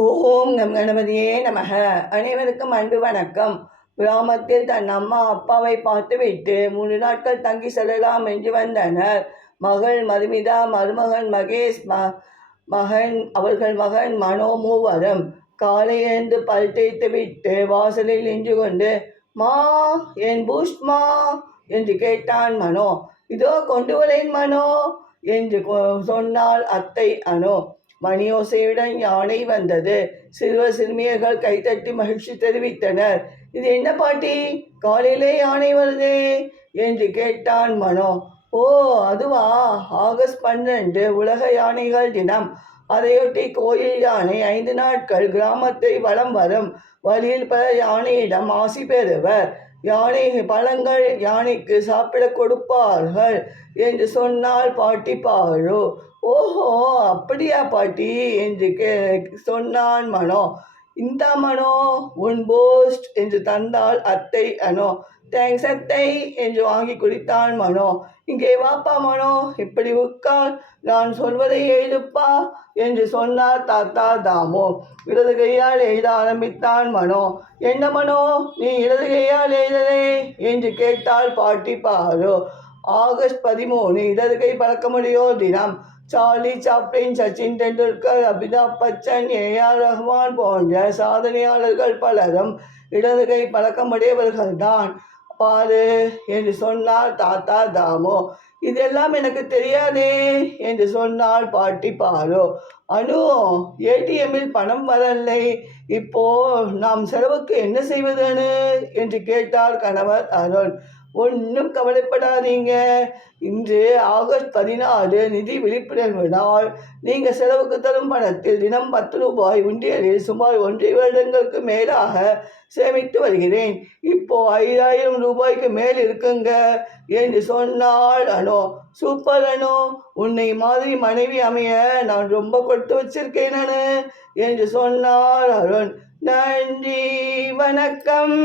ஓம் நம் கணபதியே நமக. அனைவருக்கும் அன்பு வணக்கம். கிராமத்தில் தன் அம்மா அப்பாவை பார்த்துவிட்டு 3 நாட்கள் தங்கி செல்லலாம் என்று வந்தனர். மகள் மதுமிதா, மருமகன் மகேஷ், அவர்கள் மகன் மனோ மூவரும். காலை எழுந்து பல் தேய்த்து விட்டு வாசலில் நின்று கொண்டு, மா என் பூஸ்ட் மா என்று கேட்டான் மனோ. இதோ கொண்டு வரேன் மனோ என்று சொன்னாள் அத்தை அனு. மணியோசையுடன் யானை வந்தது. சிறுவர் சிறுமியர்கள் கைத்தட்டி மகிழ்ச்சி தெரிவித்தனர். இது என்ன பாட்டி, காலையிலே யானை வருதே என்று கேட்டான் மனோ. ஓ அதுவா, ஆகஸ்ட் 12 உலக யானைகள் தினம். அதையொட்டி கோயில் யானை 5 நாட்கள் கிராமத்தை வலம் வரும். வழியில் பல யானையிடம் ஆசி பெறுவர். யானை பழங்கள் யானைக்கு சாப்பிட கொடுப்பார்கள் என்று சொன்னால் பாட்டி பாரு. ஓஹோ அப்படியா பாட்டி என்று சொன்னான் மனோ. இந்த மனோ உன் போஸ்ட் என்று தந்தாள் அத்தை அனோ. தேங்க்ஸ் அத்தை என்று வாங்கி குடித்தான் மனோ. இங்கே வாப்பா மனோ, இப்படி உட்கார், நான் சொல்வதை எழுதுப்பா என்று சொன்னார் தாத்தா தாமு. இடது கையால் எழுத ஆரம்பித்தான் மனோ. என்ன மனோ, நீ இடது கையால் எழுதலே என்று கேட்டாள் பாட்டி பாரு. ஆகஸ்ட் 13 இடது கை பழக்கமுடையோர் தினம். சார்லி சாப்ளின், சச்சின் டெண்டுல்கர், அமிதாப் பச்சன், ஏஆர் ரஹ்மான் போன்ற சாதனையாளர்கள் பலரும் இடது கை பழக்கமுடையவர்கள்தான் பாரு என்று சொன்னார் தாத்தா தாமு. இதெல்லாம் எனக்கு தெரியாதே என்று சொன்னாள் பாட்டி பாரு. அனு, ஏடிஎம்மில் பணம் வரலை, இப்போ நாம் செலவுக்கு என்ன செய்வது அனு என்று கேட்டார் கணவர் அருண். ஒன்றும் கவலைப்படாதீங்க, இன்று ஆகஸ்ட் 14 நிதி விழிப்புணர்வு நாள். நீங்கள் செலவுக்கு தரும் பணத்தில் தினம் 10 ரூபாய் உண்டியலில் சுமார் 1 வருடங்களுக்கு மேலாக சேமித்து வருகிறேன். இப்போ 5000 ரூபாய்க்கு மேல் இருக்குங்க என்று சொன்னாள் அனு. சூப்பர் அனு, உன்னை மாதிரி மனைவி அமைய நான் ரொம்ப கொடுத்து வச்சிருக்கேன் அனு என்று சொன்னார் அருண். நன்றி, வணக்கம்.